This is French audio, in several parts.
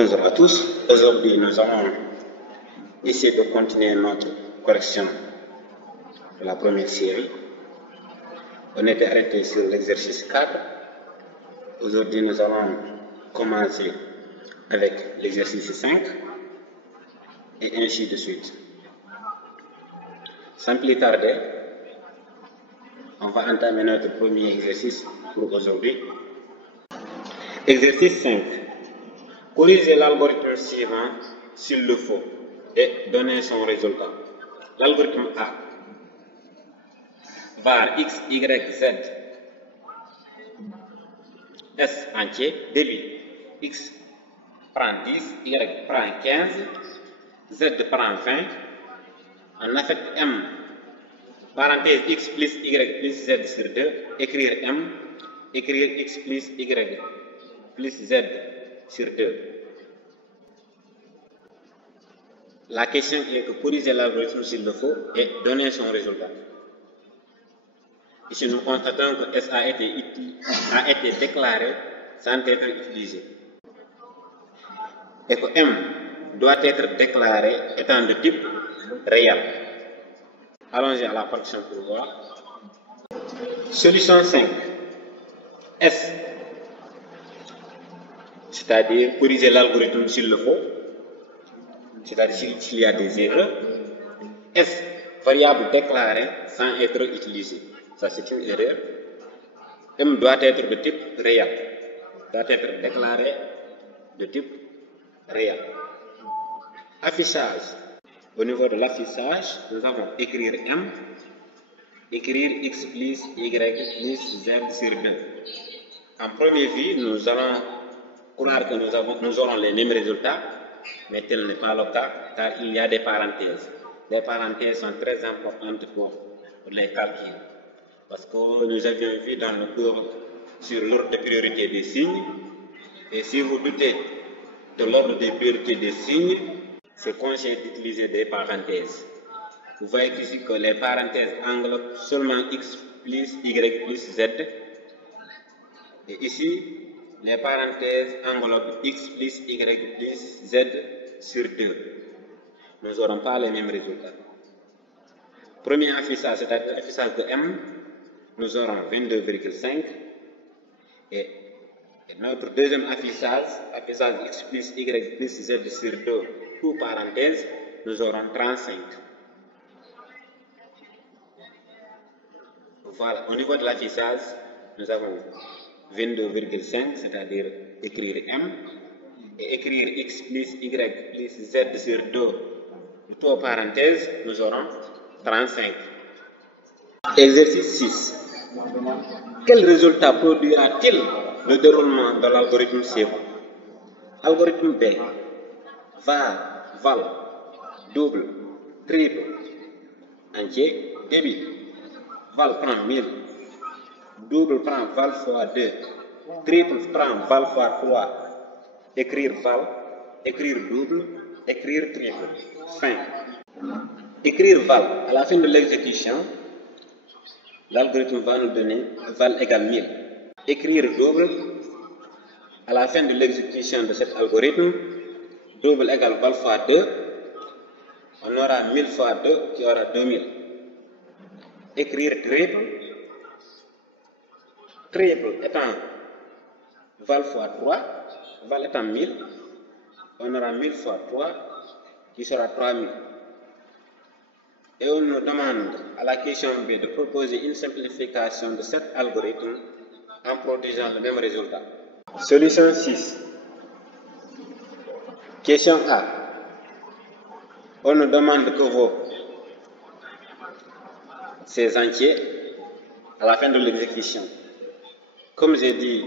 Bonjour à tous. Aujourd'hui, nous allons essayer de continuer notre correction de la première série. On était arrêté sur l'exercice 4. Aujourd'hui, nous allons commencer avec l'exercice 5 et ainsi de suite. Sans plus tarder, on va entamer notre premier exercice pour aujourd'hui. Exercice 5. Corriger l'algorithme suivant s'il le faut et donner son résultat. L'algorithme A. Var x, y, z, s entier, début. X prend 10, y prend 15, z prend 20. On affecte m, parenthèse x plus y plus z sur 2, écrire m, écrire x plus y plus z sur 2. La question est que corriger l'algorithme s'il le faut et donner son résultat. Ici, nous constatons que S a été déclaré sans être utilisé. Et que M doit être déclaré étant de type réel. Allons-y à la correction pour voir. Solution 5. S, c'est-à-dire corriger l'algorithme s'il le faut, c'est-à-dire s'il y a des erreurs. S, variable déclarée sans être utilisée. Ça, c'est une erreur. M doit être de type réel. Doit être déclaré de type réel. Affichage. Au niveau de l'affichage, nous avons écrire M, écrire X plus Y plus Z sur 2. En première vue, nous allons croire que nous aurons les mêmes résultats, mais tel n'est pas le cas, car il y a des parenthèses. Les parenthèses sont très importantes pour les calculs. Parce que nous avions vu dans le cours sur l'ordre de priorité des signes, et si vous doutez de l'ordre de priorité des signes, c'est conseillé d'utiliser des parenthèses. Vous voyez ici que les parenthèses englobent seulement x plus y plus z, et ici, les parenthèses englobent x plus y plus z sur 2. Nous n'aurons pas les mêmes résultats. Premier affichage, c'est-à-dire l'affichage de M, nous aurons 22,5. Et notre deuxième affichage, x plus y plus z sur 2, tout parenthèse, nous aurons 35. Voilà, au niveau de l'affichage, nous avons 22,5, c'est-à-dire écrire M, et écrire x plus y plus z sur 2, tout parenthèse, nous aurons 35. Exercice 6. Quel résultat produira-t-il le déroulement de l'algorithme suivant? Algorithme B. Var, val, double, triple, entier, débit. Val prend 1000. Double prend val fois 2. Triple prend val fois 3. Écrire val, écrire double, écrire triple. Fin. Écrire val. À la fin de l'exécution, l'algorithme va nous donner val égale 1000. Écrire double. À la fin de l'exécution de cet algorithme, double égale val fois 2. On aura 1000 fois 2 qui aura 2000. Écrire triple. Triple étant val fois 3, val étant 1000, on aura 1000 fois 3 qui sera 3000. Et on nous demande à la question B de proposer une simplification de cet algorithme en produisant le même résultat. Solution 6. Question A. On nous demande que ces entiers à la fin de l'exécution. Comme j'ai dit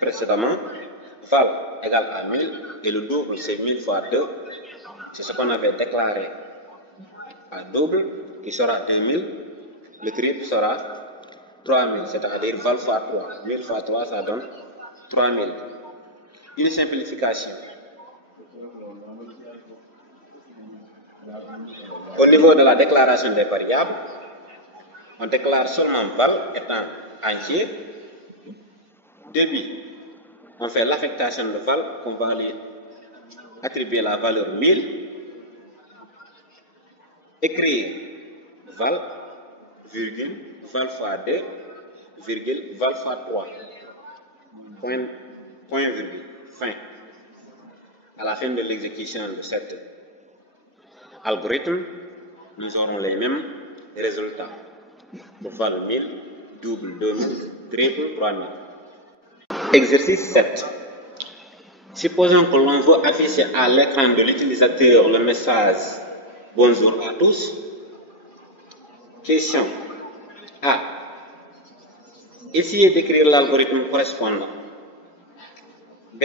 précédemment, val égale à 1000 et le double c'est 1000 fois 2. C'est ce qu'on avait déclaré à double qui sera 2000. Le triple sera 3000, c'est-à-dire val fois 3. 1000 fois 3, ça donne 3000. Une simplification. Au niveau de la déclaration des variables, on déclare seulement val étant entier, débit on fait l'affectation de val, qu'on va lui attribuer la valeur 1000, écrire val, virgule, val fois 2, virgule, val fois 3, point virgule, fin. À la fin de l'exécution de cet algorithme, nous aurons les mêmes résultats. Pour val 1000, double 2000, triple 3000. Exercice 7. Supposons que l'on veut afficher à l'écran de l'utilisateur le message « Bonjour à tous ». Question A. Essayez d'écrire l'algorithme correspondant. B.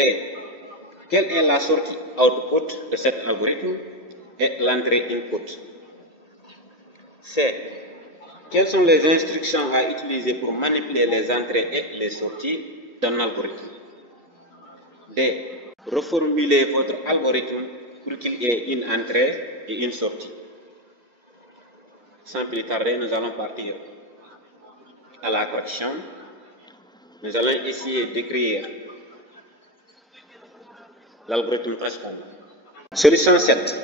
Quelle est la sortie output de cet algorithme et l'entrée input? C. Quelles sont les instructions à utiliser pour manipuler les entrées et les sorties d'un algorithme? D. Reformulez votre algorithme pour qu'il ait une entrée et une sortie. Sans plus tarder, nous allons partir à la correction. Nous allons essayer d'écrire l'algorithme correspondant. Solution 7.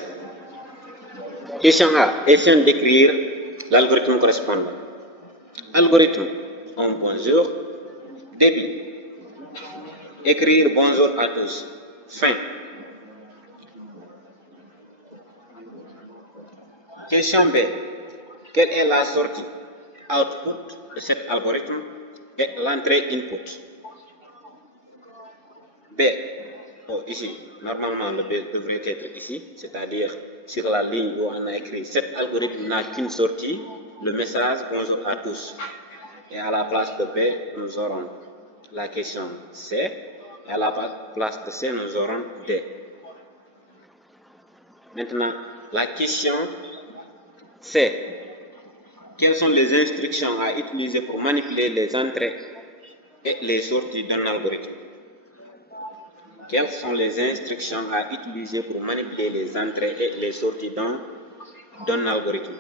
Question A. Essayons d'écrire l'algorithme correspondant. Algorithme en bonjour. Début. Écrire bonjour à tous. Fin. Question B. Quelle est la sortie output de cet algorithme et l'entrée input? B. Ici, normalement le B devrait être ici, c'est-à-dire sur la ligne où on a écrit cet algorithme n'a qu'une sortie, le message bonjour à tous. Et à la place de B, nous aurons la question C, et à la place de C, nous aurons D. Maintenant, la question C. Quelles sont les instructions à utiliser pour manipuler les entrées et les sorties d'un algorithme? Quelles sont les instructions à utiliser pour manipuler les entrées et les sorties d'un algorithme?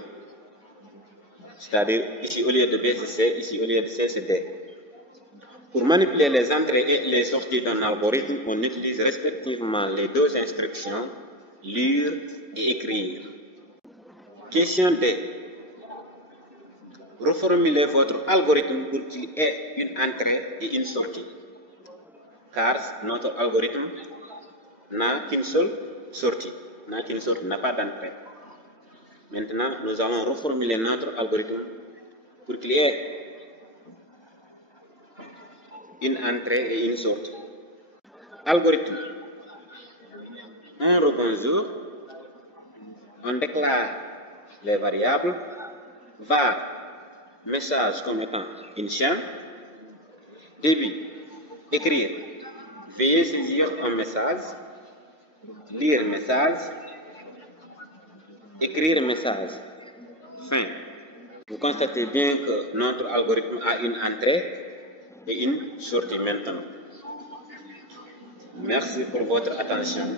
C'est-à-dire, ici au lieu de B c'est C, ici au lieu de C c'est D. Pour manipuler les entrées et les sorties d'un algorithme, on utilise respectivement les deux instructions, lire et écrire. Question D. Reformulez votre algorithme pour qu'il ait une entrée et une sortie. Car notre algorithme n'a qu'une seule sortie, n'a pas d'entrée. Maintenant, nous allons reformuler notre algorithme pour qu'il y ait une entrée et une sortie. Algorithme. On rebonjour, on déclare les variables, var message comme étant une chaîne, début, écrire, veuillez saisir un message, lire message, écrire message, fin. Vous constatez bien que notre algorithme a une entrée et une sortie maintenant. Merci pour votre attention.